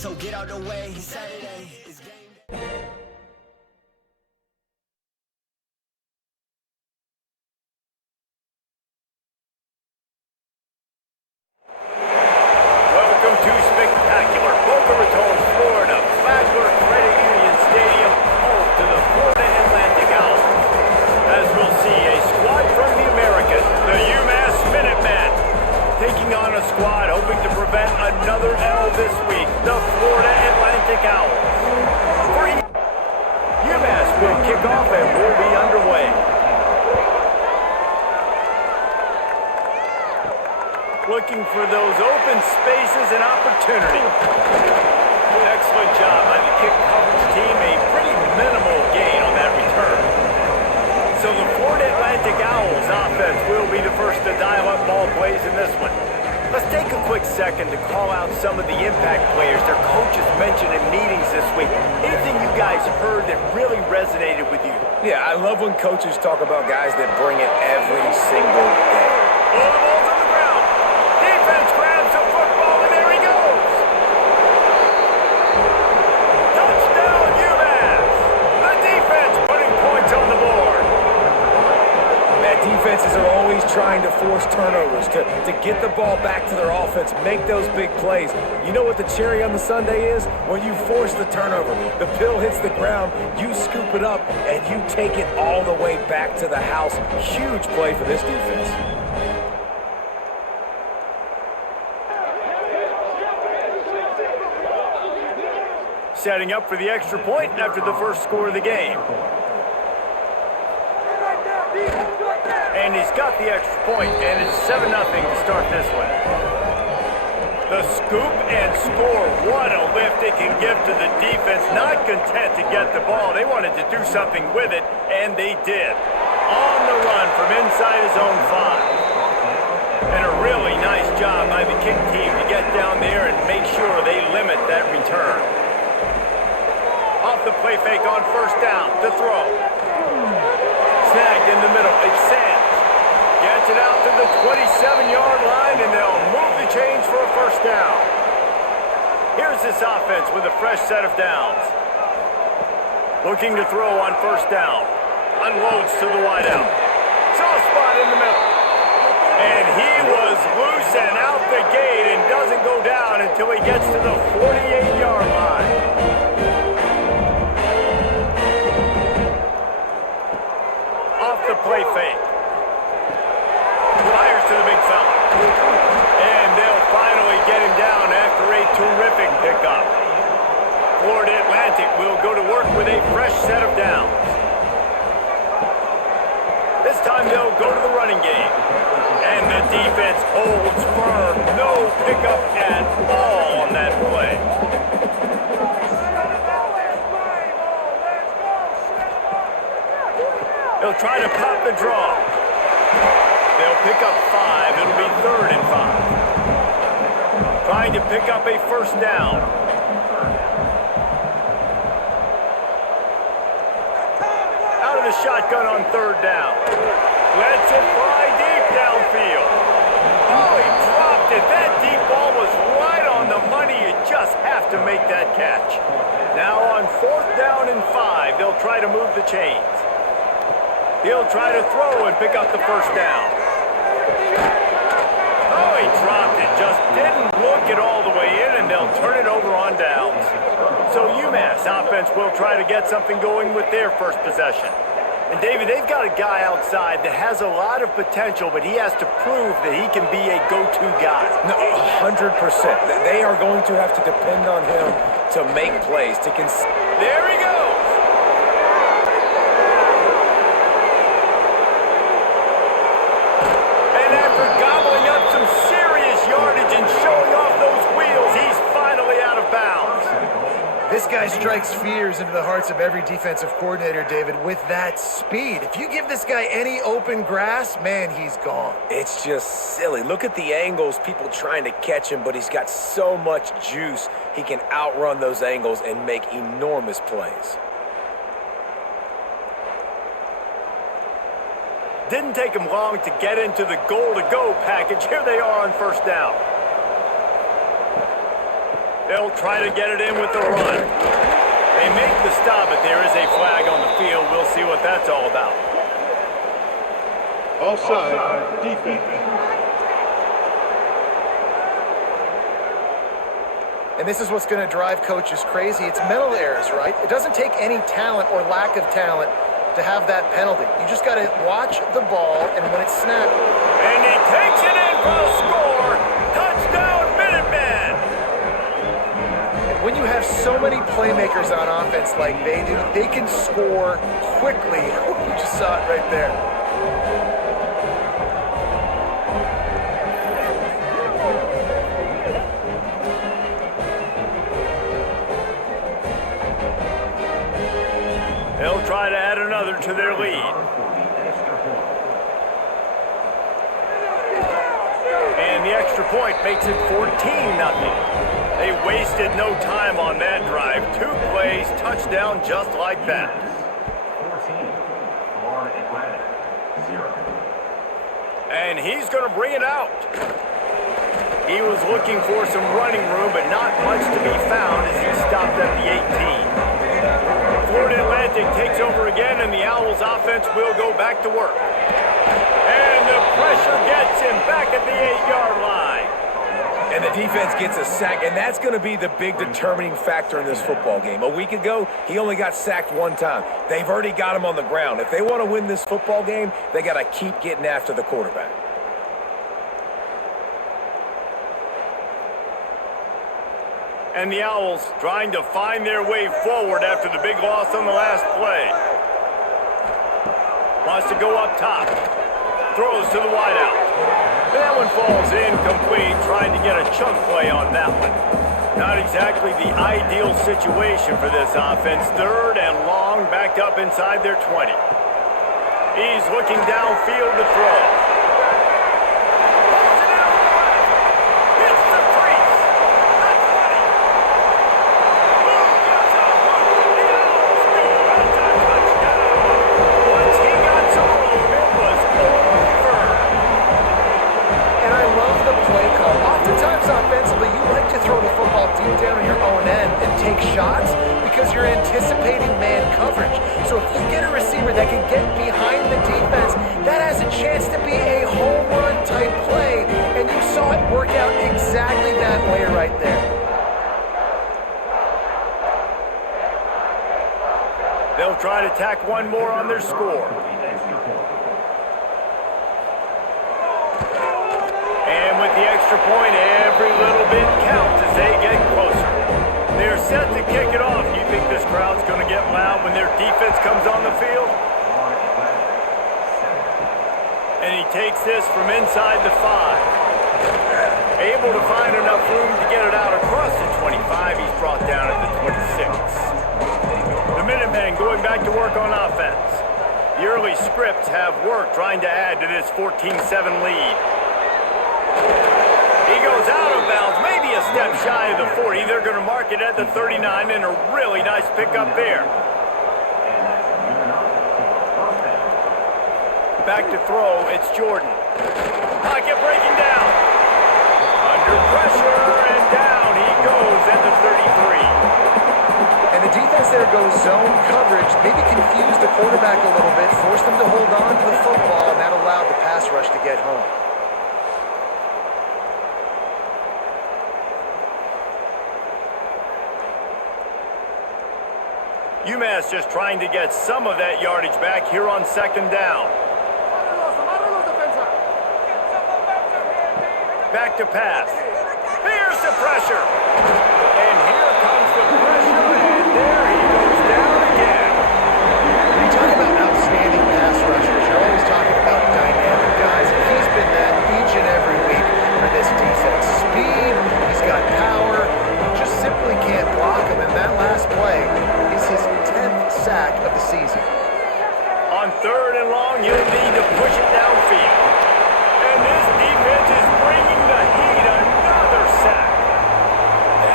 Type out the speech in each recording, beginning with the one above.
so get out the way. Saturday is game day. Welcome to spectacular Boca Raton, Florida, Flagler Credit Union Stadium, home to the Florida Atlantic Owls. As we'll see, a squad from the American, the UMass Minutemen, taking on a squad hoping to prevent another L this week, the Florida Atlantic Owls. UMass will kick off and will be underway. Looking for those open spaces and opportunity. Excellent job by the kick coverage team. A pretty minimal gain on that return. So the Florida Atlantic Owls offense will be the first to dial up ball plays in this one. Let's take a quick second to call out some of the impact players their coaches mentioned in meetings this week. Anything you guys heard that really resonated with you? Yeah, I love when coaches talk about guys that bring it every single day. Oh, the ball's on the ground. Defense grabs the football, and there he goes. Touchdown, UMass. The defense putting points on the board. Man, defenses are always trying to force turnovers to get the ball back to their offense, make those big plays. You know what the cherry on the sundae is? When you force the turnover, the pill hits the ground, you scoop it up, and you take it all the way back to the house. Huge play for this defense. Setting up for the extra point after the first score of the game. And he's got the extra point, and it's 7-0 to start this one. The scoop and score. What a lift it can give to the defense. Not content to get the ball. They wanted to do something with it, and they did. On the run from inside his own 5. And a really nice job by the kick team to get down there and make sure they limit that return. Off the play fake on first down to throw. Snagged in the middle. It's Sands. Gets it out to the 27-yard line, and they'll move the chains for a first down. Here's this offense with a fresh set of downs. Looking to throw on first down. Unloads to the wideout. Soft spot in the middle. And he was loose and out the gate and doesn't go down until he gets to the 48-yard line. Off the play fake. Fires to the big fella. And they'll finally get him down after a terrific pickup. Florida Atlantic will go to work with a fresh set of downs. This time they'll go to the running game. And the defense holds firm. No pickup at all on that play. They'll try to pop the draw. They'll pick up 5. It'll be 3rd and 5. Trying to pick up a first down. Out of the shotgun on 3rd down. Lets it fly deep downfield. Oh, he dropped it. That deep ball was right on the money. You just have to make that catch. Now on 4th down and 5, they'll try to move the chains. He'll try to throw and pick up the first down. Oh, he dropped it. Just didn't look it all the way in, and they'll turn it over on downs. So UMass offense will try to get something going with their first possession. And David, they've got a guy outside that has a lot of potential, but he has to prove that he can be a go-to guy. No, 100%. They are going to have to depend on him to make plays. There he goes. And after gobbling up some serious yardage and showing off those wheels, he's finally out of bounds. This guy strikes fears into the hearts of every defensive coordinator, David, with that speed. If you give this guy any open grass, man, he's gone. It's just silly. Look at the angles, people trying to catch him, but he's got so much juice. He can outrun those angles and make enormous plays. Didn't take him long to get into the goal-to-go package. Here they are on first down. They'll try to get it in with the run. They make the stop, but there is a flag on the field. We'll see what that's all about. Offside, defense. And this is what's going to drive coaches crazy. It's mental errors, right? It doesn't take any talent or lack of talent to have that penalty. You just got to watch the ball, and when it's snapped. And he takes it in for a score. Touchdown, Minutemen. And when you have so many playmakers on offense like they do, they can score quickly. You just saw it right there. They'll try to add another to their lead. And the extra point makes it 14-0. They wasted no time on that drive. 2 plays, touchdown just like that. 14 for Atlanta, 0. And he's going to bring it out. He was looking for some running room, but not much to be found as he stopped at the 18. Florida Atlantic takes over again, and the Owls offense will go back to work. And the pressure gets him back at the 8-yard line. And the defense gets a sack, and that's going to be the big determining factor in this football game. A week ago, he only got sacked 1 time. They've already got him on the ground. If they want to win this football game, they got to keep getting after the quarterback. And the Owls trying to find their way forward after the big loss on the last play. Wants to go up top. Throws to the wideout. That one falls incomplete, trying to get a chunk play on that one. Not exactly the ideal situation for this offense. 3rd and long, backed up inside their 20. He's looking downfield to throw. Shots because you're anticipating man coverage. So if you get a receiver that can get behind the defense, that has a chance to be a home run type play, and you saw it work out exactly that way right there. They'll try to tack one more on their score. And with the extra point, every little bit counts as they get closer. They're set to kick it off. You think this crowd's going to get loud when their defense comes on the field? And he takes this from inside the 5. Able to find enough room to get it out across the 25. He's brought down at the 26. The Minutemen going back to work on offense. The early scripts have worked trying to add to this 14-7 lead. He goes out of bounds, maybe a step shy of the 40. They're going to mark it at the 39, and a really nice pickup there. Back to throw, it's Jordan. Pocket breaking down. Under pressure, and down he goes at the 33. And the defense there goes zone coverage, maybe confused the quarterback a little bit, forced him to hold on to the football, and that allowed the pass rush to get home. UMass just trying to get some of that yardage back here on 2nd down. Back to pass. Here's the pressure. And here comes the pressure, and there he goes down again. When you talk about outstanding pass rushers, you're always talking about dynamic guys, and he's been that each and every week for this defense. Speed, he's got power, you just simply can't block him, and that last play is his 10th sack of the season. On 3rd and long, he'll need to push it downfield. And this defense is bringing the heat. Another sack.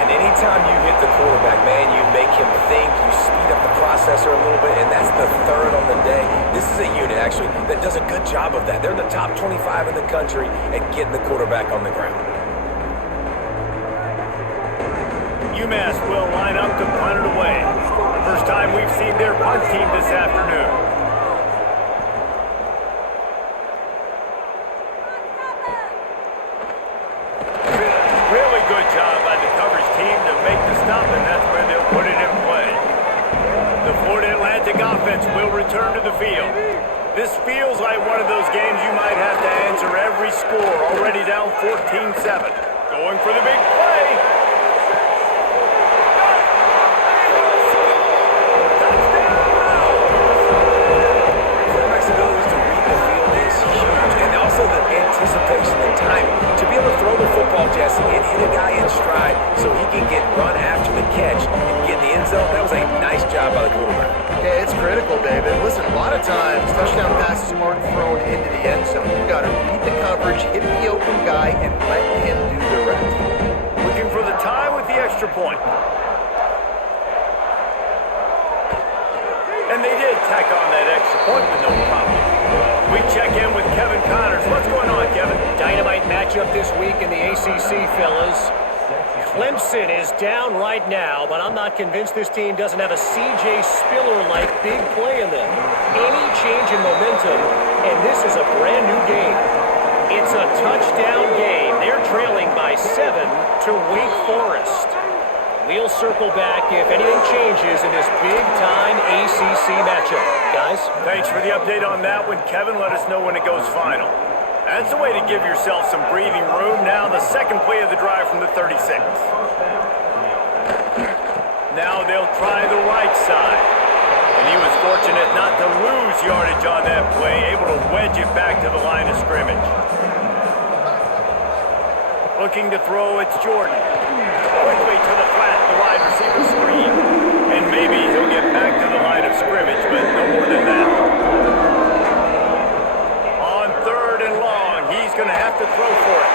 And anytime you hit the quarterback, man, you make him think, you speed up the processor a little bit, and that's the 3rd on the day. This is a unit, actually, that does a good job of that. They're the top 25 in the country at getting the quarterback on the ground. UMass will line up to punt it away. First time we've seen their punt team this afternoon. Really good job by the coverage team to make the stop, and that's where they'll put it in play. The Florida Atlantic offense will return to the field. This feels like one of those games you might have to answer every score, already down 14-7. Going for the big play. Quarterback's ability to read the field is huge, and also the anticipation and timing. To be able to throw the football, Jesse, and hit a guy in stride so he can get run after the catch and get in the end zone, that was a nice job by the quarterback. Yeah, it's critical, David. Listen, a lot of times, touchdown passes aren't thrown into the end zone. You've got to read the coverage, hit the open guy, and let him do the rest. Looking for the tie with the extra point. And they did tack on that extra point with no problem. We check in with Kevin Connors. What's going on, Kevin? Dynamite matchup this week in the ACC, fellas. Clemson is down right now, but I'm not convinced this team doesn't have a C.J. Spiller-like big play in them. Any change in momentum, and this is a brand new game. It's a touchdown game. They're trailing by 7 to Wake Forest. We'll circle back if anything changes in this big-time ACC matchup. Guys? Thanks for the update on that one, Kevin. Let us know when it goes final. That's the way to give yourself some breathing room. Now the second play of the drive from the 36. Now they'll try the right side. And he was fortunate not to lose yardage on that play, able to wedge it back to the line of scrimmage. Looking to throw, it's Jordan. Quickly to the flat, the wide receiver screen. And maybe he'll get back to the line of scrimmage, but no more than that. On third and long, he's going to have to throw for it.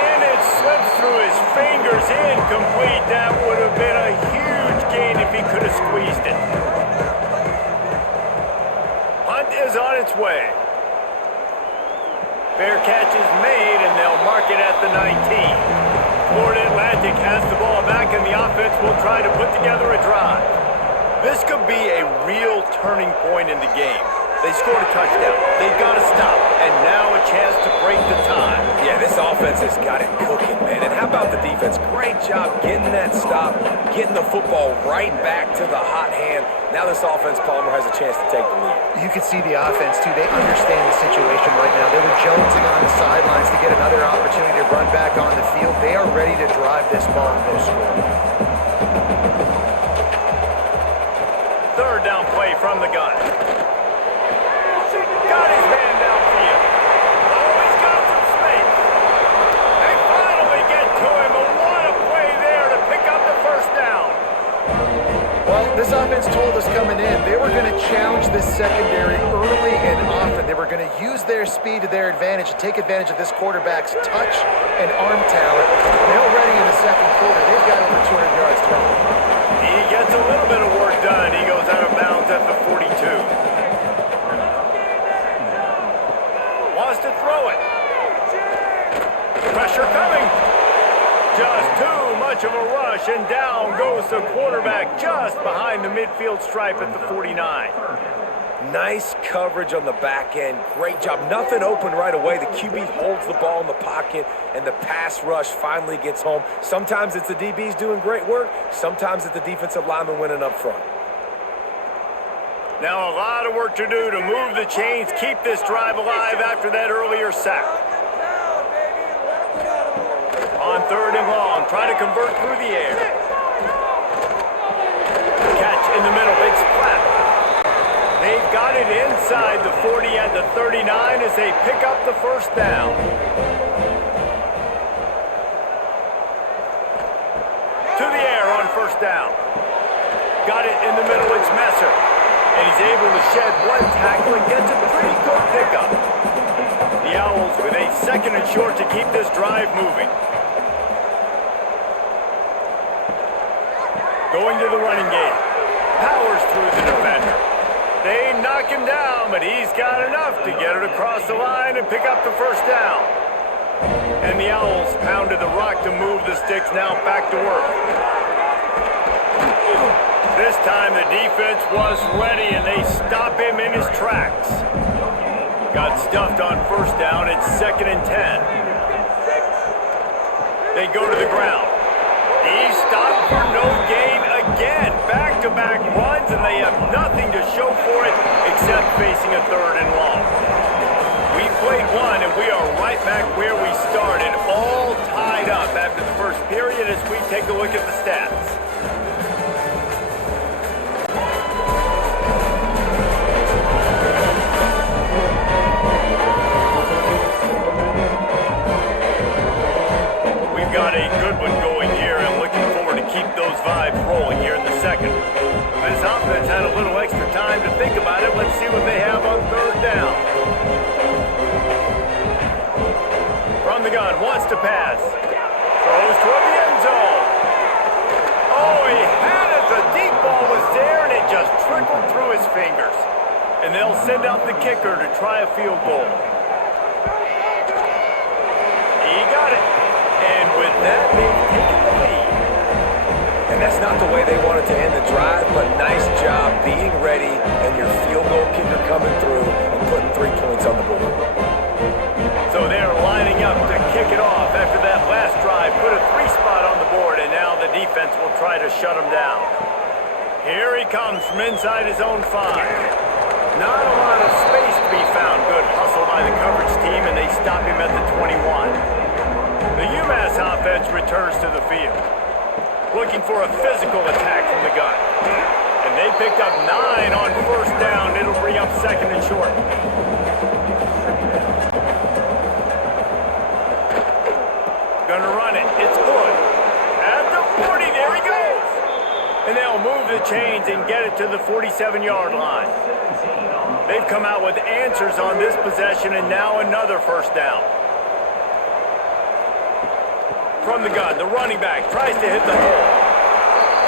And it slips through his fingers, incomplete. That would have been a huge gain if he could have squeezed it. Punt is on its way. Fair catch is made, and they'll mark it at the 19. Florida Atlantic has the ball back, and the offense will try to put together a drive. This could be a real turning point in the game. They scored a touchdown. They've got to stop, and now a chance to break the tie. Yeah, this offense has got it cooking, man. And how about the defense? Great job getting that stop, getting the football right back to the hot hand. Now this offense, Palmer, has a chance to take the lead. You can see the offense, too. They understand the situation right now. They were jonesing on the sidelines to get another opportunity to run back on the field. They are ready to drive this ball and go score. Third down play from the gun. Got his man downfield. Oh, he's got some space. They finally get to him. And what a play there to pick up the first down. Well, this offense told us coming in they were going to challenge this secondary early and often. They were going to use their speed to their advantage and take advantage of this quarterback's touch and arm talent. And already in the second quarter, they've got over 200 yards thrown. He gets a little bit of work done. He goes out of bounds at the 42. Wants to throw it. Pressure coming. Just too much of a rush, and down goes the quarterback just behind the midfield stripe at the 49. Nice coverage on the back end. Great job. Nothing open right away. The QB holds the ball in the pocket, and the pass rush finally gets home. Sometimes it's the DBs doing great work. Sometimes it's the defensive lineman winning up front. Now a lot of work to do to move the chains, keep this drive alive after that earlier sack. On third and long, try to convert through the air. Catch in the middle, it's flat. They've got it inside the 40 at the 39 as they pick up the first down. To the air on first down. Got it in the middle, it's Messer. And he's able to shed one tackle and gets a pretty good pickup. The Owls with a second and short to keep this drive moving. Going to the running game. Powers through the defender. They knock him down, but he's got enough to get it across the line and pick up the first down. And the Owls pounded the rock to move the sticks, now back to work. This time the defense was ready, and they stop him in his tracks. Got stuffed on first down. It's 2nd and 10. They go to the ground. He's stopped for no gain again. Back-to-back runs, and they have nothing to show for it except facing a 3rd and long. We played one, and we are right back where we started, all tied up after the first period as we take a look at the stats. We've got a good one going here, and looking forward to keep those vibes rolling here in the second. This offense had a little extra time to think about it. Let's see what they have on 3rd down. From the gun, wants to pass. Throws toward the end zone. Oh, he had it. The deep ball was there, and it just trickled through his fingers. And they'll send out the kicker to try a field goal. He got it. And with that, they've taken the lead. And that's not the way they wanted to end the drive, but nice job being ready and your field goal kicker coming through and putting 3 points on the board. So they're lining up to kick it off after that last drive. Put a 3 spot on the board, and now the defense will try to shut him down. Here he comes from inside his own 5. Not a lot of space to be found. Good hustle by the coverage team, and they stop him at the 21. The UMass offense returns to the field, looking for a physical attack from the gun. And they picked up 9 on first down. It'll bring up 2nd and short. Gonna run it. It's good. At the 40, there he goes. And they'll move the chains and get it to the 47-yard line. They've come out with answers on this possession, and now another first down. From the gun, the running back tries to hit the hole.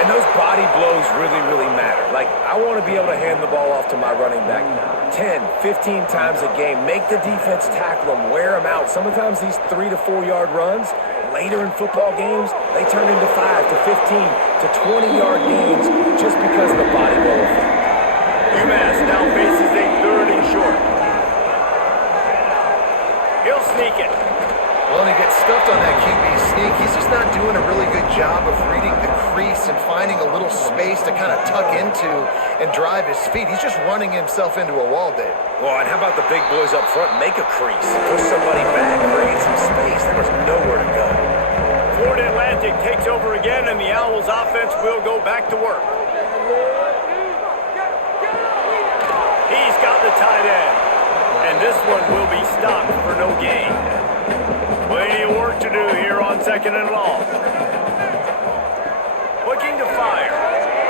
And those body blows really matter. Like, I want to be able to hand the ball off to my running back 10, 15 times a game. Make the defense tackle them, wear them out. Sometimes these 3 to 4 yard runs, later in football games, they turn into 5 to 15 to 20-yard gains just because of the body blow effect. UMass now faces a 3rd and short. He'll sneak it. Well, and he gets stuffed on that QB sneak. He's just not doing a really good job of reading the crease and finding a little space to kind of tuck into and drive his feet. He's just running himself into a wall, Dave. Well, and how about the big boys up front? Make a crease. Push somebody back, create some space. There was nowhere to go. Florida Atlantic takes over again, and the Owls offense will go back to work. He's got the tight end, and this one will be stopped for no gain. Plenty of work to do here on 2nd and long. Looking to fire.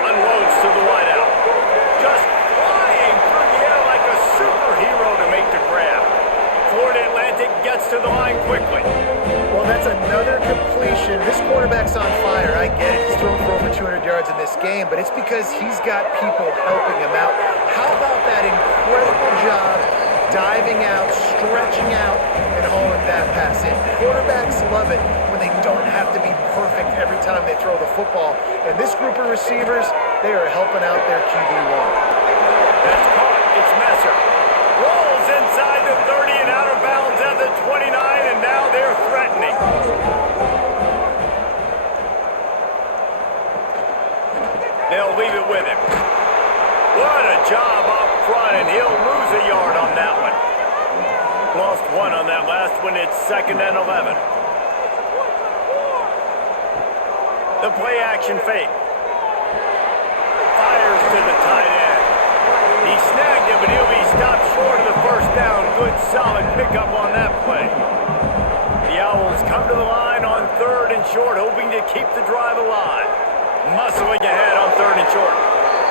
Unloads to the wideout. Just flying through the air like a superhero to make the grab. Florida Atlantic gets to the line quickly. Well, that's another completion. This quarterback's on fire. I get it. He's thrown for over 200 yards in this game, but it's because he's got people helping him out. How about that incredible job diving out, stretching out, and hauling that pass in? Quarterbacks love it when they don't have to be perfect every time they throw the football. And this group of receivers, they are helping out their QB1. That's caught. It's Messer. Rolls inside the 30 and out of bounds at the 29, and now they're threatening. They'll leave it with him. What a job up front, and he'll lose a yard on that one. Lost 1 on that last one. It's 2nd and 11. The play action fake. Fires to the tight end. He snagged it, but he'll be stopped short of the first down. Good solid pickup on that play. The Owls come to the line on 3rd and short, hoping to keep the drive alive. Muscling ahead on 3rd and short.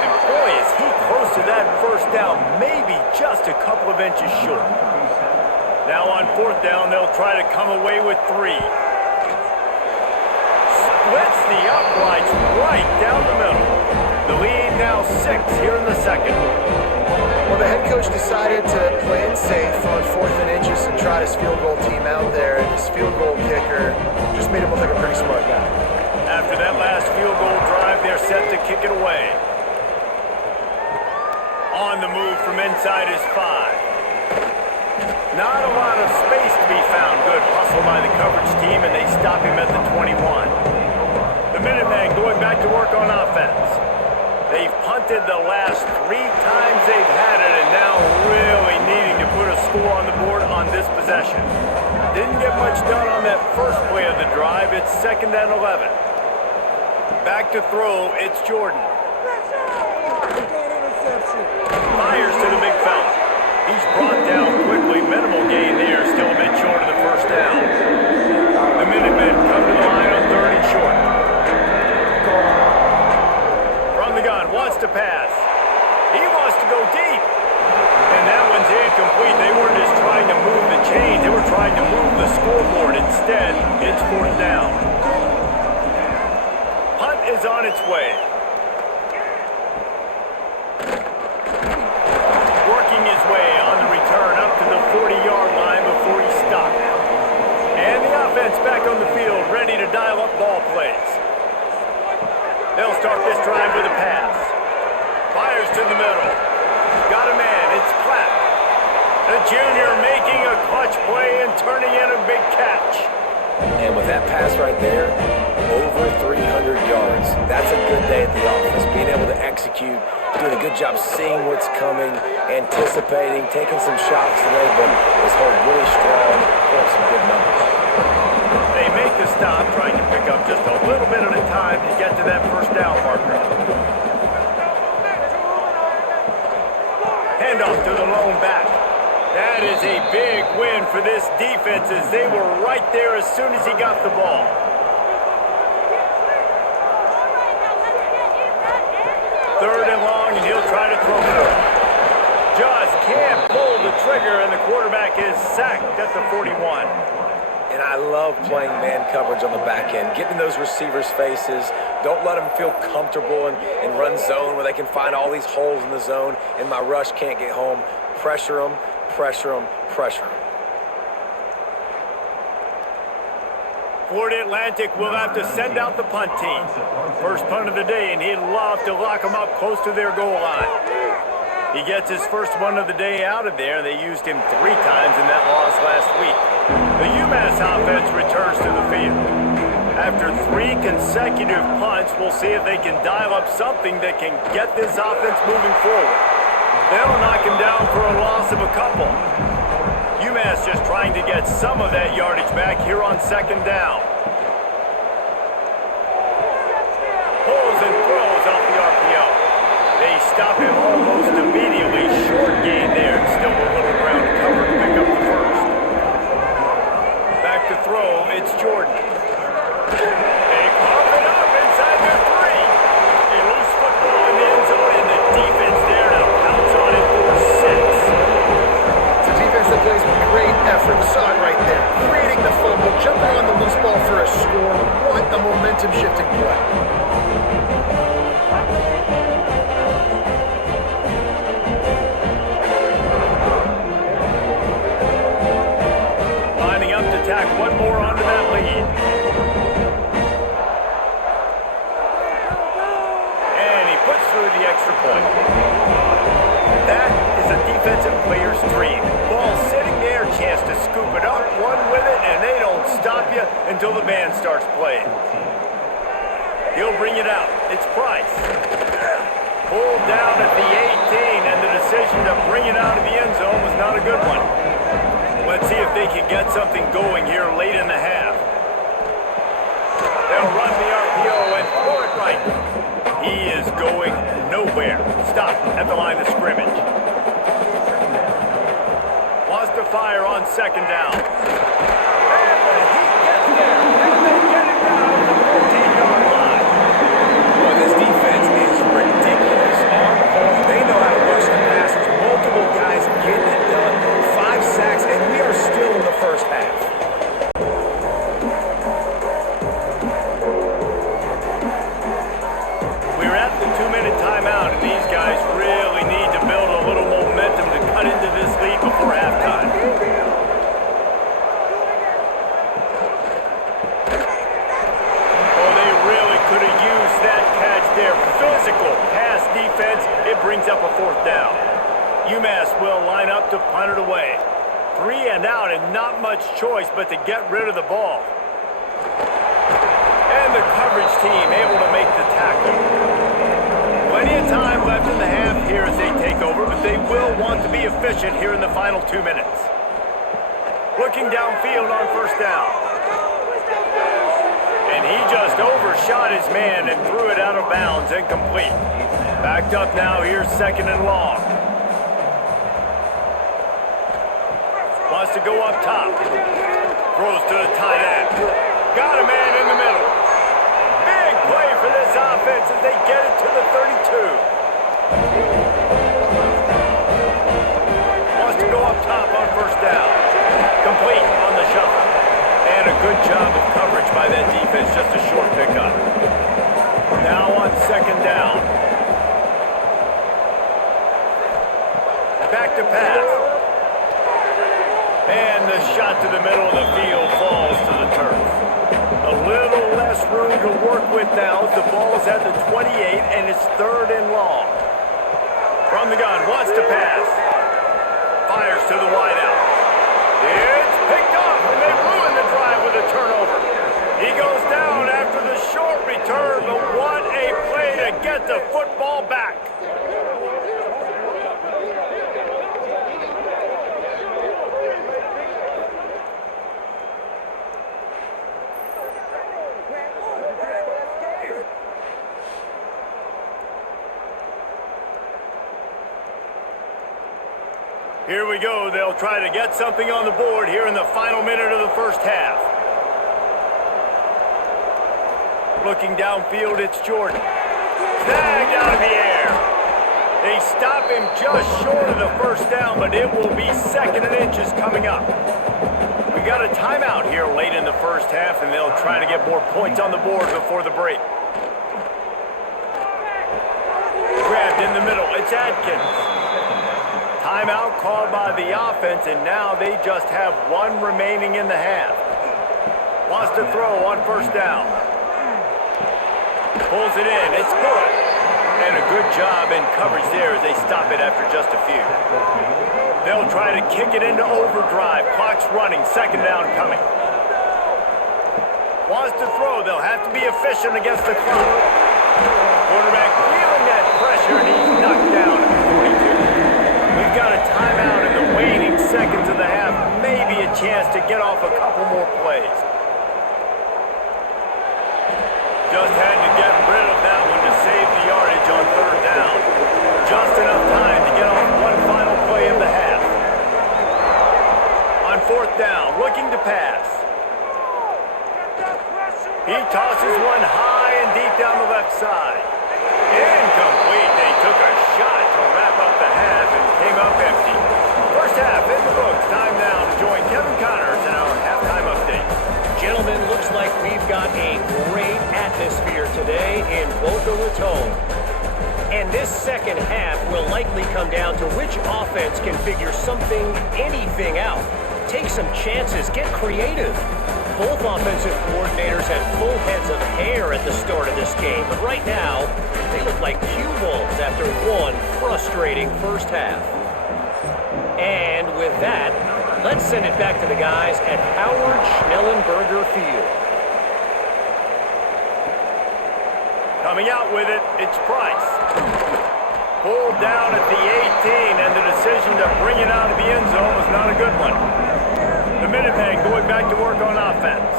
And boy, is he close to that first down, maybe just a couple of inches short. Now on 4th down, they'll try to come away with 3. Splits the uprights right down the middle. The lead now 6 here in the second. Well, the head coach decided to play it safe on 4th and inches and trot his field goal team out there, and his field goal kicker just made him look like a pretty smart guy. After that last field goal drive, they're set to kick it away. On the move from inside his 5. Not a lot of space to be found. Good hustle by the coverage team, and they stop him at the 21. The Minutemen going back to work on offense. They've punted the last 3 times they've had it, and now really needing to put a score on the board on this possession. Didn't get much done on that first play of the drive. It's 2nd and 11. Back to throw, it's Jordan. Fires to the big fella. He's brought down quickly. Minimal gain there, still a bit short of the first down. The Minutemen come to the line on 3rd and short. From the gun, wants to pass. He wants to go deep. And that one's incomplete. They weren't just trying to move the chains. They were trying to move the scoreboard. Instead, it's 4th down. Punt is on its way. Working his way on the return up to the 40-yard line before he stopped. And the offense back on the field, ready to dial up ball plays. They'll start this drive with a pass. Fires to the middle. Got a man. It's Clapp. The junior making a clutch play and turning in a big catch. And with that pass right there, over 300 yards. That's a good day at the office. Being able to execute, doing a good job seeing what's coming, anticipating, taking some shots today, but this hold really strong, pull up some good numbers. They make the stop, trying to pick up just a little bit at a time to get to that first down marker. Handoff to the lone back. That is a big win for this defense as they were right there as soon as he got the ball. Third and long, and he'll try to throw it. Just can't pull the trigger, and the quarterback is sacked at the 41. And I love playing man coverage on the back end, getting those receivers' faces. Don't let them feel comfortable and run zone where they can find all these holes in the zone, and my rush can't get home. Pressure them, pressure them, pressure them. Florida Atlantic will have to send out the punt team. First punt of the day, and he'd love to lock them up close to their goal line. He gets his first one of the day out of there, and they used him 3 times in that loss last week. The UMass offense returns to the field. After 3 consecutive punts, we'll see if they can dial up something that can get this offense moving forward. They'll knock him down for a loss of a couple. UMass just trying to get some of that yardage back here on 2nd down. Pulls and throws off the RPO. They stop him almost immediately. Short gain there. Still a little ground to cover to pick up the first. Back to throw, it's Jordan. They pump it up inside their 3. A loose football in the end zone, and the defense there now pounce on it for 6. It's a defense that plays with great effort. You saw it right there. Creating the fumble, jumping on the loose ball for a score. What a momentum-shifting play. Lining up to tack one more onto that lead. And he puts through the extra point. That is a defensive player's dream. Ball sitting there, chance to scoop it up, run with it, and they don't stop you until the band starts playing. He'll bring it out. It's Price. Pulled down at the 18, and the decision to bring it out of the end zone was not a good one. Let's see if they can get something going here late in the half. They'll run the RPO and throw it right. He is going nowhere. Stop at the line of scrimmage. Wants to fire on 2nd down. And the Heat gets there. And they get it down to the 14-yard line. Well, this defense is ridiculous. On point, they know how to rush the passes. Multiple guys getting it done. 5 sacks, and we are still in the first half. We're at the 2-minute timeout, and these guys really need to build a little momentum defense, it brings up a fourth down. UMass will line up to punt it away. 3 and out and not much choice but to get rid of the ball. And the coverage team able to make the tackle. Plenty of time left in the half here as they take over, but they will want to be efficient here in the final 2 minutes. Looking downfield on first down. And he just overshot his man and threw it out of bounds, incomplete. Backed up now, here's second and long. Wants to go up top. Throws to the tight end. Got a man in the middle. Big play for this offense as they get it to the 32. Wants to go up top on first down. Complete on the shuffle. And a good job of coverage by that defense, just a short pickup. Now on second down. Back to pass. And the shot to the middle of the field falls to the turf. A little less room to work with now as the ball's at the 28 and it's third and long. From the gun, wants to pass. Fires to the wideout. It's picked up and they ruin the drive with a turnover. He goes down after the short return, but what a play to get the football back. Here we go. They'll try to get something on the board here in the final minute of the first half. Looking downfield, it's Jordan. Snagged out of the air. They stop him just short of the first down, but it will be second and inches coming up. We got a timeout here late in the first half, and they'll try to get more points on the board before the break. Grabbed in the middle. It's Adkins. Timeout called by the offense, and now they just have one remaining in the half. Wants to throw on first down. Pulls it in. It's good. And a good job in coverage there as they stop it after just a few. They'll try to kick it into overdrive. Clock's running. Second down coming. Wants to throw. They'll have to be efficient against the clock. Quarterback feeling that pressure, and he's knocked down at the 42. We've got a timeout in the waning seconds of the half. Maybe a chance to get off a couple more plays. Just had to get rid of that one to save the yardage on third down. Just enough time to get off one final play of the half. On fourth down, looking to pass. He tosses one high and deep down the left side. Incomplete. They took a shot to wrap up the half and came up empty. First half in the books. Time now to join Kevin Connors in our halftime update. Gentlemen, looks like we've got a great atmosphere today in Boca Raton. And this second half will likely come down to which offense can figure something, anything out. Take some chances, get creative. Both offensive coordinators had full heads of hair at the start of this game, but right now, they look like cue balls after one frustrating first half. And with that, let's send it back to the guys at Howard Schnellenberger Field. Coming out with it, it's Price. Pulled down at the 18, and the decision to bring it out of the end zone was not a good one. The Minutemen going back to work on offense.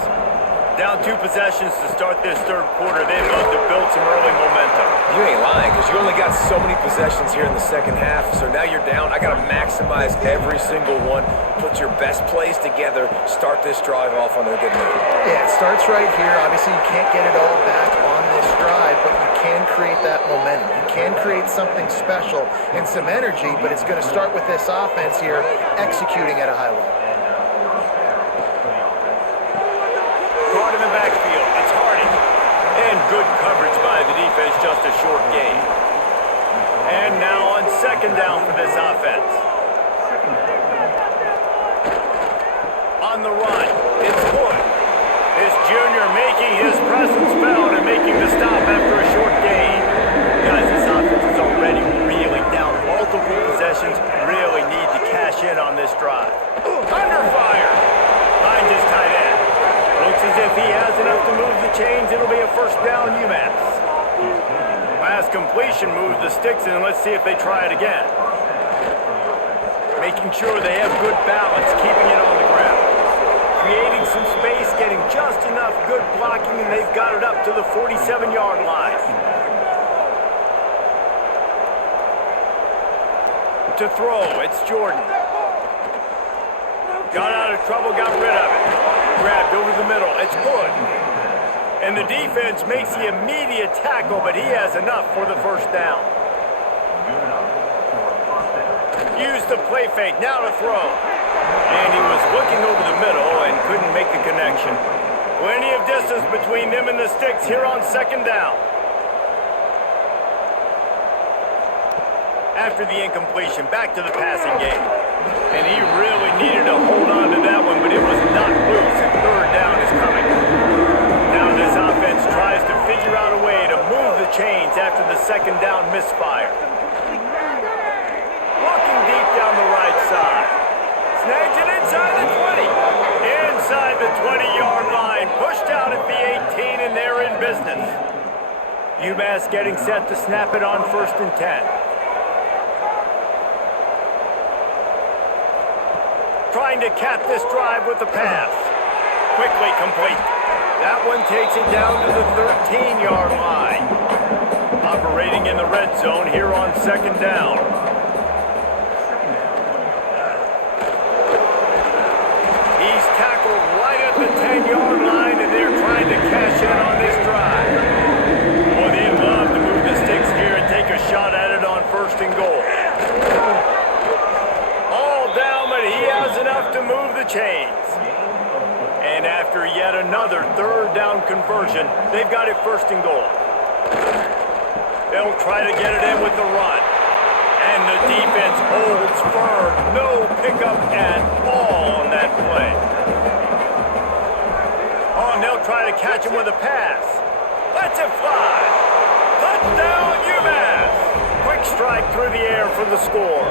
Down 2 possessions to start this third quarter. They'd love to build some early momentum. You ain't lying, because you only got so many possessions here in the second half, so now you're down. I got to maximize every single one, put your best plays together, start this drive off on a good note. Yeah, it starts right here. Obviously, you can't get it all back on this drive, but you can create that momentum. You can create something special and some energy, but it's going to start with this offense here executing at a high level. Caught in the backfield. It's Harding. And good coverage by the defense, just a short gain. And now on second down for this offense. On the run, it's Wood. This junior making his presence felt and making the stop after a short gain. Guys, this offense is already completion moves the sticks in. Let's see if they try it again. Making sure they have good balance, keeping it on the ground. Creating some space, getting just enough good blocking, and they've got it up to the 47-yard line. To throw, it's Jordan. Got out of trouble, got rid of it. Grabbed over the middle, it's good. And the defense makes the immediate tackle, but he has enough for the first down. Use the play fake, now to throw. And he was looking over the middle and couldn't make the connection. Plenty of distance between them and the sticks here on second down. After the incompletion, back to the passing game. And he really needed to hold on to that one, but it was not loose, and third down is coming. Now this offense tries to figure out a way to move the chains after the second down misfire. Looking deep down the right side. Snags it inside the 20. Inside the 20-yard line. Pushed out at the 18, and they're in business. UMass getting set to snap it on 1st and 10. Trying to cap this drive with the pass. Quickly complete. That one takes it down to the 13-yard line. Operating in the red zone here on second down. He's tackled right at the 10-yard line, and they're trying to cash in on this drive. Boy, they'd love to move the sticks here and take a shot at it on 1st and goal. He has enough to move the chains. And after yet another third down conversion, they've got it 1st and goal. They'll try to get it in with the run. And the defense holds firm. No pickup at all on that play. Oh, and they'll try to catch him with a pass. Lets it fly. Touchdown, UMass. Quick strike through the air for the score.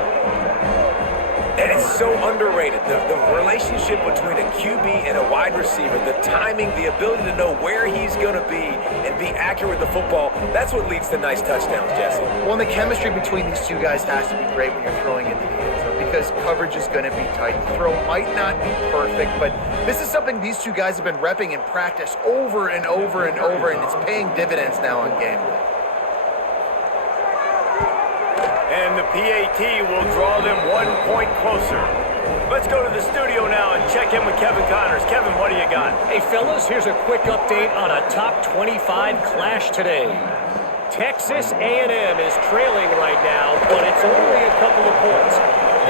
And it's so underrated. The relationship between a QB and a wide receiver, the timing, the ability to know where he's going to be and be accurate with the football, that's what leads to nice touchdowns, Jesse. Well, and the chemistry between these two guys has to be great when you're throwing into the end zone because coverage is going to be tight. The throw might not be perfect, but this is something these two guys have been repping in practice over and over and over, and it's paying dividends now on game day. And the PAT will draw them 1 point closer. Let's go to the studio now and check in with Kevin Connors. Kevin, what do you got? Hey, fellas, here's a quick update on a top 25 clash today. Texas A&M is trailing right now, but it's only a couple of points.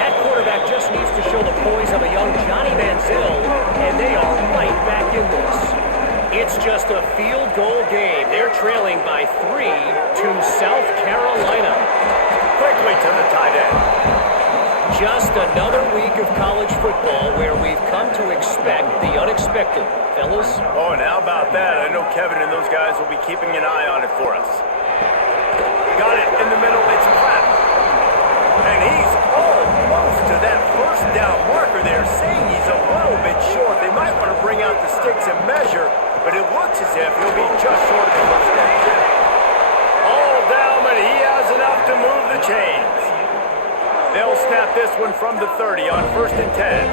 That quarterback just needs to show the poise of a young Johnny Manziel, and they are right back in this. It's just a field goal game. They're trailing by 3 to South Carolina. Quickly to the tight end. Just another week of college football where we've come to expect the unexpected, fellas. Oh, and how about that? I know Kevin and those guys will be keeping an eye on it for us. Got it in the middle. It's flat. And he's almost to that first down marker there, saying he's a little bit short. They might want to bring out the sticks and measure, but it looks as if he'll be just short of the first down. All down, but he has enough to move the chains. They'll snap this one from the 30 on 1st and 10.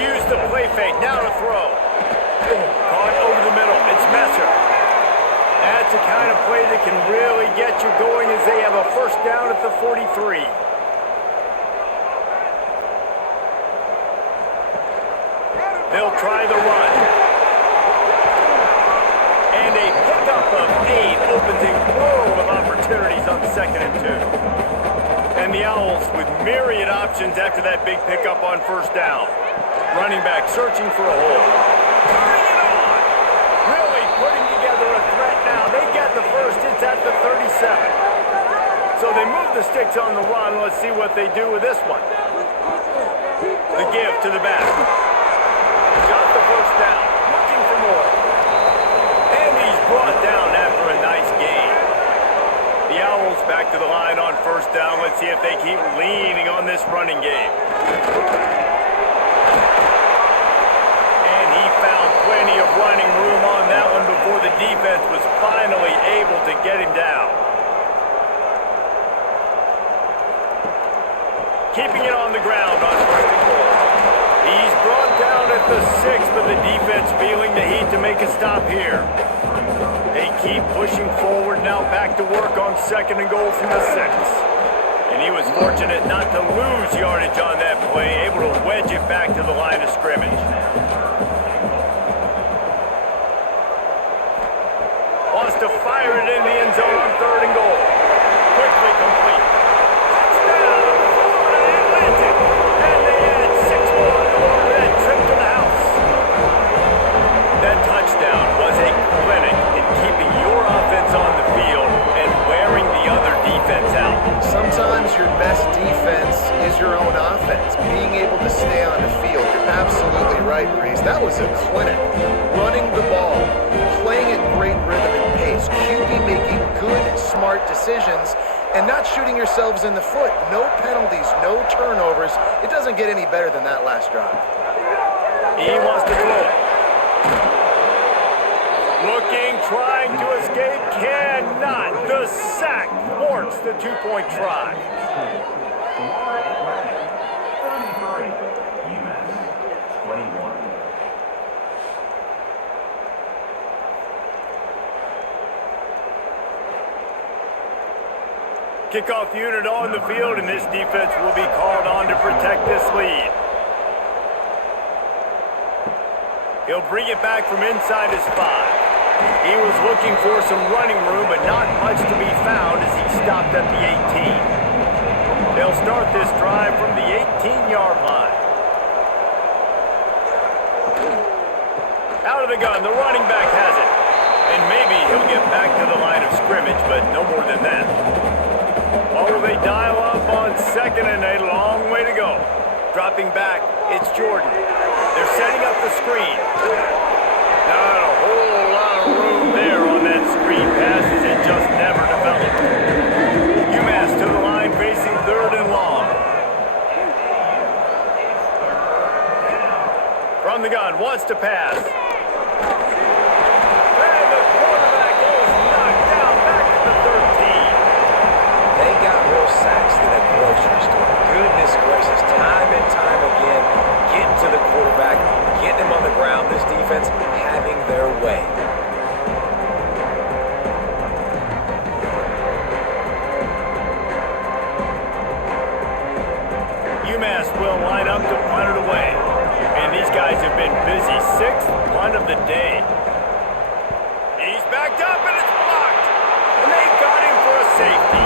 Use the play fake, now to throw. Caught over the middle, it's Messer. That's the kind of play that can really get you going as they have a first down at the 43. They'll try the run. And a pickup of 8 opens a world of opportunities on 2nd and 2. And the Owls with myriad options after that big pickup on 1st down. Running back searching for a hole. Turning it on. Really putting together a threat now. They get the first. It's at the 37. So they move the sticks on the run. Let's see what they do with this one. The give to the back. Got the first down. Looking for more. And he's brought down after a nice gain. The Owls back to the line on 1st down. Let's see if they keep leaning on this running game. And he found plenty of running room on that one before the defense was finally able to get him down. Keeping it on the ground on first and goal. He's brought down at the 6, but the defense feeling the heat to make a stop here. They keep pushing forward now, back to work on second and goal from the 6. And he was fortunate not to lose yardage on that play, able to wedge it back to the line of scrimmage. Wants to fire it in the end zone on third and goal. Quickly complete. Touchdown, Florida Atlantic. And they add 6 more for that trip to the house. That touchdown was a clinic in keeping your offense on the field and wearing the other defense out. Sometimes your best defense is your own offense. Being able to stay on the field. You're absolutely right, Reese. That was a clinic. Running the ball, playing at great rhythm and pace, QB making good, smart decisions, and not shooting yourselves in the foot. No penalties, no turnovers. It doesn't get any better than that last drive. He wants to throw it. Looking, trying to escape, cannot. The sack thwarts the two-point try. Florida Atlantic, 33. UMass, 21. Kickoff unit on the field, and this defense will be called on to protect this lead. He'll bring it back from inside his 5. He was looking for some running room, but not much to be found as he stopped at the 18. They'll start this drive from the 18-yard line. Out of the gun, the running back has it. And maybe he'll get back to the line of scrimmage, but no more than that. Oh, they dial up on second and a long way to go. Dropping back, it's Jordan. They're setting up the screen. Not a whole lot of room there on that screen pass as it just never developed. UMass to the line facing third and long. From the gun, wants to pass. And the quarterback is knocked down back at the 13. They got more sacks than a grocery store. Goodness gracious, time and time again, getting to the quarterback, getting him on the ground. This defense having their way. UMass will line up to punt it away. And these guys have been busy. 6th punt of the day. He's backed up and it's blocked. And they got him for a safety.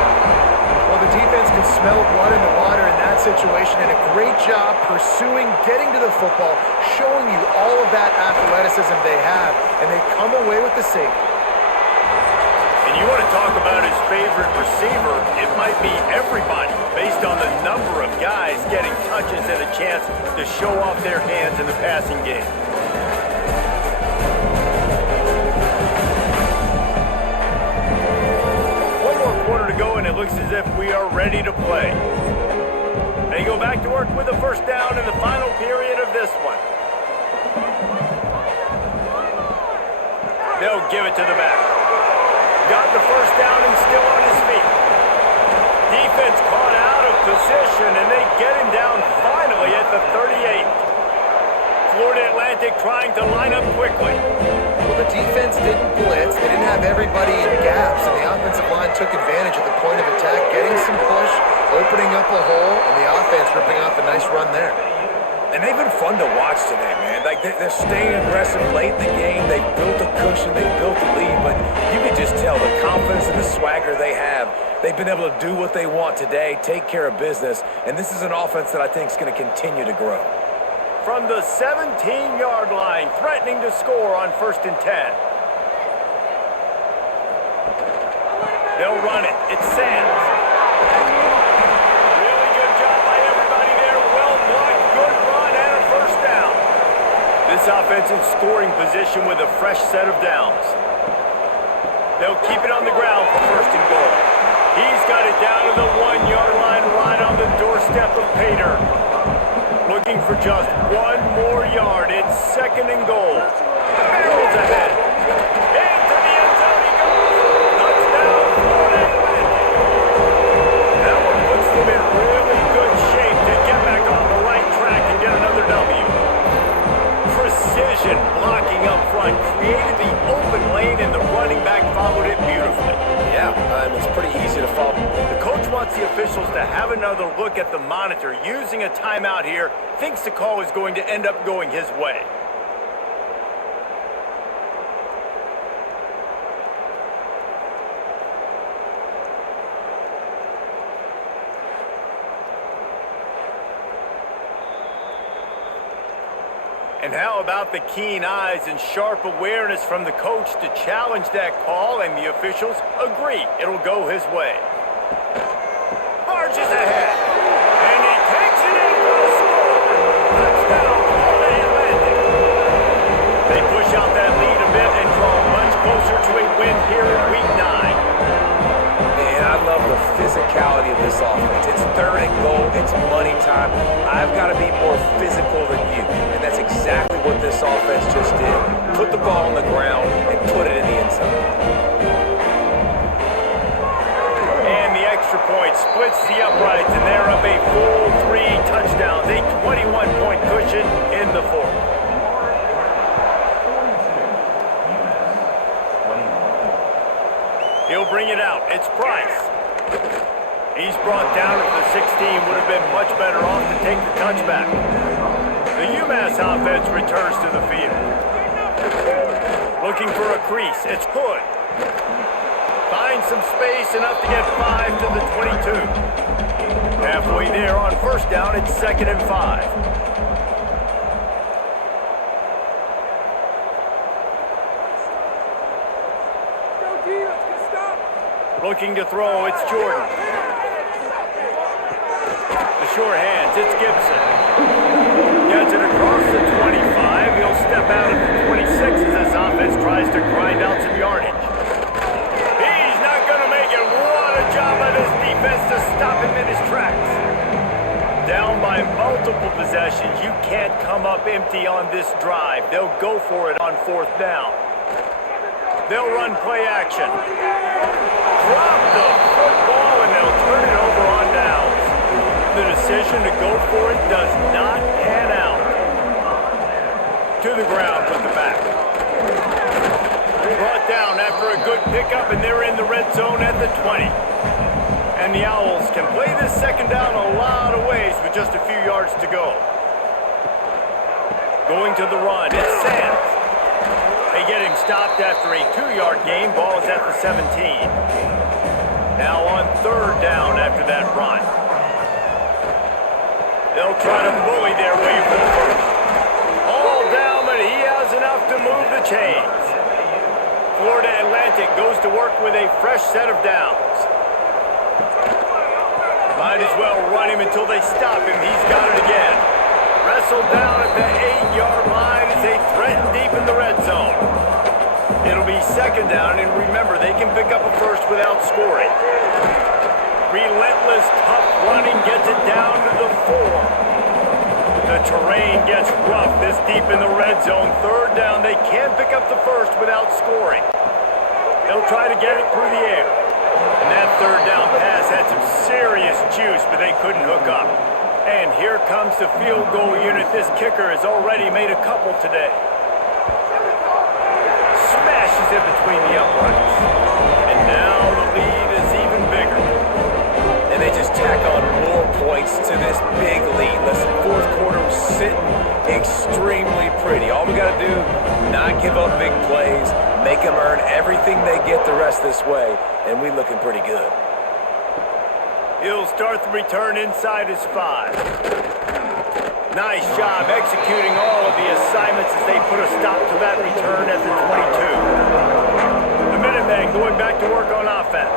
Well, the defense can smell blood in the water in that situation, and a great job pursuing, getting to the football, showing you all of that athleticism they have, and they come away with the safety. And you want to talk about his favorite receiver, it might be everybody based on the number of guys getting touches and a chance to show off their hands in the passing game. One more quarter to go, and it looks as if we are ready to play. They go back to work with a first down in the final period of this one. They'll give it to the back. Got the first down and still on his feet. Defense caught out of position, and they get him down finally at the 38. Florida Atlantic trying to line up quickly. Well, the defense didn't blitz. They didn't have everybody in gaps, and the offensive line took advantage at the point of attack, getting some push, opening up a hole, and the offense ripping off a nice run there. And they've been fun to watch today, man. Like, they're staying aggressive late in the game. They built a cushion. They built a lead. But you can just tell the confidence and the swagger they have. They've been able to do what they want today, take care of business. And this is an offense that I think is going to continue to grow. From the 17-yard line, threatening to score on 1st and 10. They'll run it. It's Sands. Really good job by everybody there. Well blocked, good run, and a first down. This offense in scoring position with a fresh set of downs. They'll keep it on the ground for 1st and goal. He's got it down to the 1-yard line, right on the doorstep of Pater. Looking for just one more yard. It's 2nd and goal. Barrels ahead. Into the the officials to have another look at the monitor. Using a timeout here, thinks the call is going to end up going his way. And how about the keen eyes and sharp awareness from the coach to challenge that call, and the officials agree it'll go his way. Marches ahead, and he takes it in for the score. Touchdown, Florida Atlantic. They push out that lead a bit and draw much closer to a win here in Week 9. And I love the physicality of this offense. It's third and goal. It's money time. I've got to be more physical than you. And that's exactly what this offense just did. Put the ball on the ground and put it in the end zone. And the extra point splits the uprights, and they're up a full 3 touchdowns. A 21-point cushion in the fourth. He'll bring it out. It's Price. He's brought down at the 16. Would have been much better off to take the touchback. The UMass offense returns to the field. Looking for a crease. It's Hood. Finds some space, enough to get 5 to the 22. Halfway there on first down, it's 2nd and 5. Looking to throw, it's Jordan. The short hands, it's Gibson. Gets it across the 25. He'll step out at the 26 as this offense tries to grind out some yardage. He's not going to make it. What a job by this defense to stop him in his tracks. Down by multiple possessions. You can't come up empty on this drive. They'll go for it on 4th down. They'll run play action. Drop the football, and they'll turn it over on downs. The decision to go for it does not pan out. To the ground with the back. Brought down after a good pickup, and they're in the red zone at the 20. And the Owls can play this 2nd down a lot of ways with just a few yards to go. Going to the run, it's Sands. They get him stopped after a 2-yard gain. Ball is at the 17. Now on 3rd down after that run. They'll try to bully their way for the first. All down, but he has enough to move the chains. Florida Atlantic goes to work with a fresh set of downs. Might as well run him until they stop him. He's got it again. Wrestled down at the 8-yard line as they threaten deep in the red zone. It'll be 2nd down, and remember, they can pick up a first without scoring. Relentless, tough running gets it down to the 4. The terrain gets rough this deep in the red zone. 3rd down, they can pick up the first without scoring. They'll try to get it through the air. And that 3rd down pass had some serious juice, but they couldn't hook up. And here comes the field goal unit. This kicker has already made a couple today. Smashes it between the uprights. And now the lead is even bigger. And they just tack on more points to this big lead. Listen, 4th quarter was sitting extremely pretty. All we got to do, not give up big plays, make them earn everything they get the rest this way, and we looking pretty good. He'll start the return inside his 5. Nice job executing all of the assignments as they put a stop to that return at the 22. The Minutemen going back to work on offense.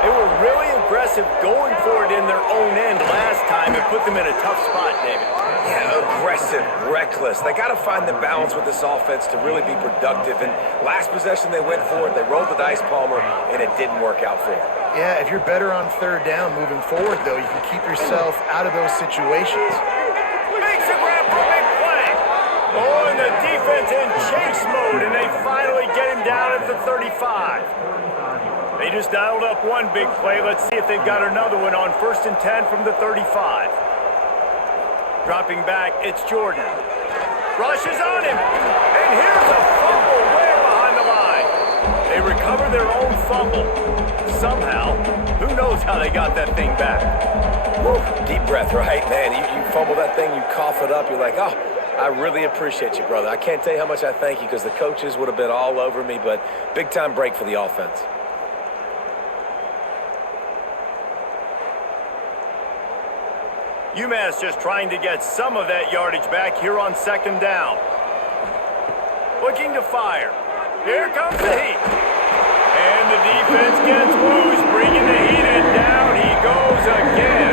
They were really aggressive going for it in their own end last time. It put them in a tough spot, David. Yeah, aggressive, reckless. They got to find the balance with this offense to really be productive. And last possession they went for it. They rolled the dice, Palmer, and it didn't work out for them. Yeah, if you're better on 3rd down moving forward, though, you can keep yourself out of those situations. Makes a grab for a big play. Oh, and the defense in chase mode, and they finally get him down at the 35. They just dialed up one big play. Let's see if they've got another one on 1st and 10 from the 35. Dropping back, it's Jordan. Rushes on him, and here's a fumble way behind the line. They recover their own fumble. Somehow, who knows knows how they got that thing back. Whew, deep breath, right? Man, you fumble that thing, you cough it up, you're like, oh, I really appreciate you, brother. I can't tell you how much I thank you because the coaches would have been all over me, but big-time break for the offense. UMass just trying to get some of that yardage back here on second down. Looking to fire. Here comes the heat. And the defense gets loose, bringing the heat in. Down he goes again.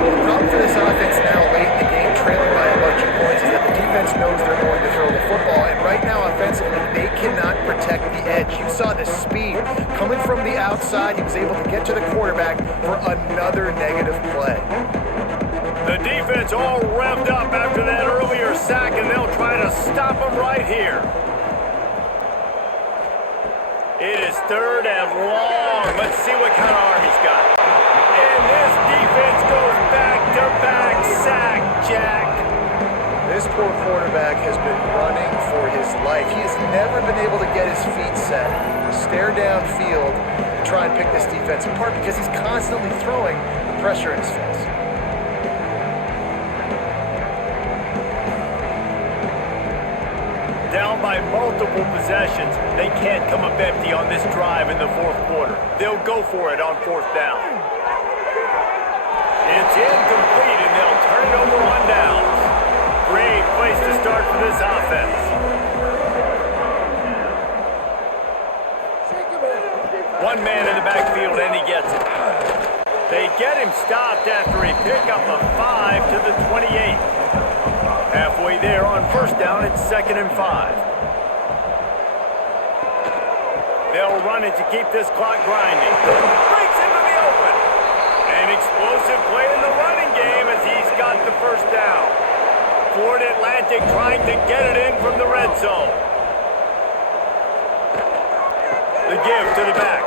Well, the problem for this offense now late in the game, trailing by a bunch of points, is that the defense knows they're going to throw the football. And right now, offensively, they cannot protect the edge. You saw the speed coming from the outside. He was able to get to the quarterback for another negative play. The defense all revved up after that earlier sack, and they'll try to stop him right here. It is third and long. Let's see what kind of arm he's got. And this defense goes back-to-back sack, Jack. This poor quarterback has been running for his life. He has never been able to get his feet set, stare downfield, and try and pick this defense apart because he's constantly throwing the pressure in his face. Down by multiple possessions, they can't come up empty on this drive in the fourth quarter. They'll go for it on fourth down. It's incomplete, and they'll turn it over on downs. Great place to start for this offense. One man in the backfield, and he gets it. They get him stopped after he picked up a 5 to the 28. Halfway there on first down, it's 2nd and 5. They'll run it to keep this clock grinding. Breaks into the open. An explosive play in the running game as he's got the first down. Florida Atlantic trying to get it in from the red zone. The give to the back.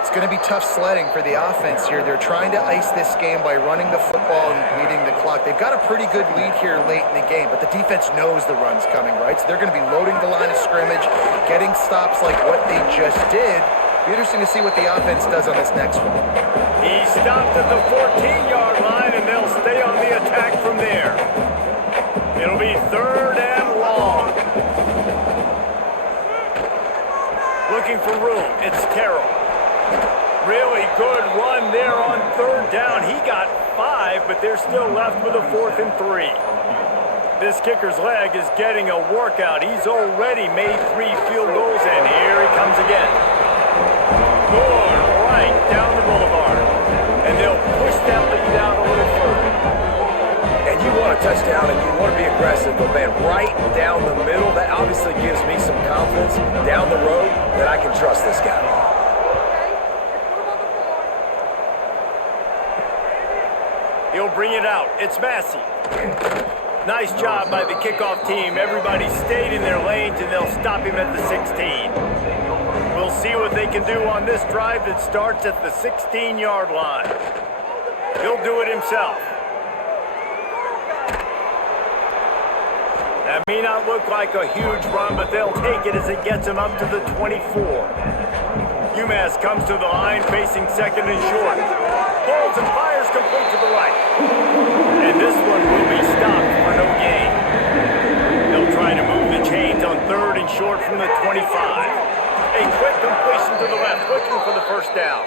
It's going to be tough sledding for the offense here. They're trying to ice this game by running the football and bleeding the clock. They've got a pretty good lead here late in the game, but the defense knows the run's coming, right? So they're going to be loading the line of scrimmage, getting stops like what they just did. Be interesting to see what the offense does on this next one. He stopped at the 14-yard line, and they'll stay on the attack from there. It'll be 3rd and long. Looking for room. It's Terrell. Really good run there on 3rd down. He got 5, but they're still left with a 4th and 3. This kicker's leg is getting a workout. He's already made 3 field goals, and here he comes again. Good, right down the boulevard. And they'll push that lead out a little further. And you want a touchdown, and you want to be aggressive, but man, right down the middle, that obviously gives me some confidence down the road that I can trust this guy. He'll bring it out. It's Massey. Nice job by the kickoff team. Everybody stayed in their lanes, and they'll stop him at the 16. We'll see what they can do on this drive that starts at the 16-yard line. He'll do it himself. That may not look like a huge run, but they'll take it as it gets him up to the 24. UMass comes to the line facing 2nd and short. Pulls and fires complete to the right. And this one will be stopped for no gain. They'll try to move the chains on 3rd and short from the 25. A quick completion to the left, looking for the first down.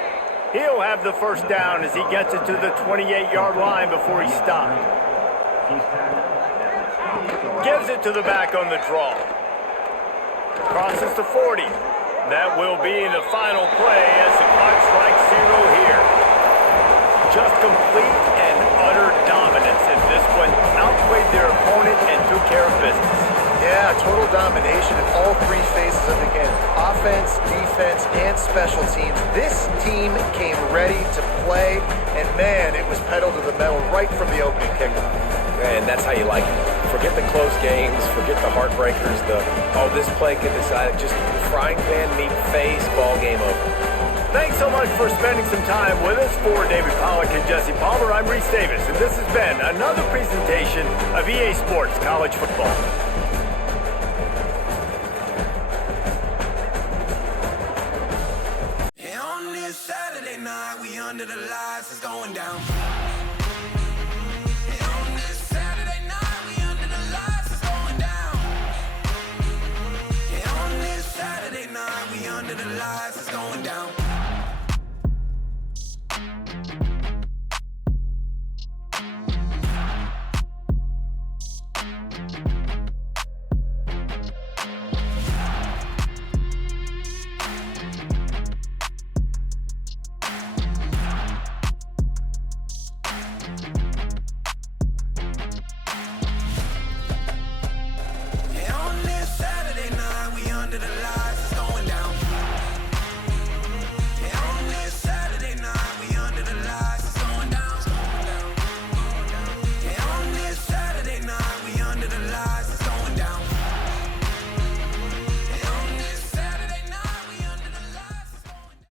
He'll have the first down as he gets it to the 28-yard line before he's stopped. Gives it to the back on the draw. Crosses to 40. That will be the final play as the clock strikes 0 here. Just complete and utter dominance in this one. Outplayed their opponent and took care of business. Yeah, total domination in all 3 phases of the game. Offense, defense, and special teams. This team came ready to play, and man, it was pedal to the metal right from the opening kickoff. And that's how you like it. Forget the close games, forget the heartbreakers, this play could decide it. Just frying pan meet face, ball game over. Thanks so much for spending some time with us. For David Pollack and Jesse Palmer, I'm Reese Davis, and this has been another presentation of EA Sports College Football. You don't under the lights, it's going down. And on this Saturday night, we under the lights, it's going down. And on this Saturday night, we under the lights, it's going down.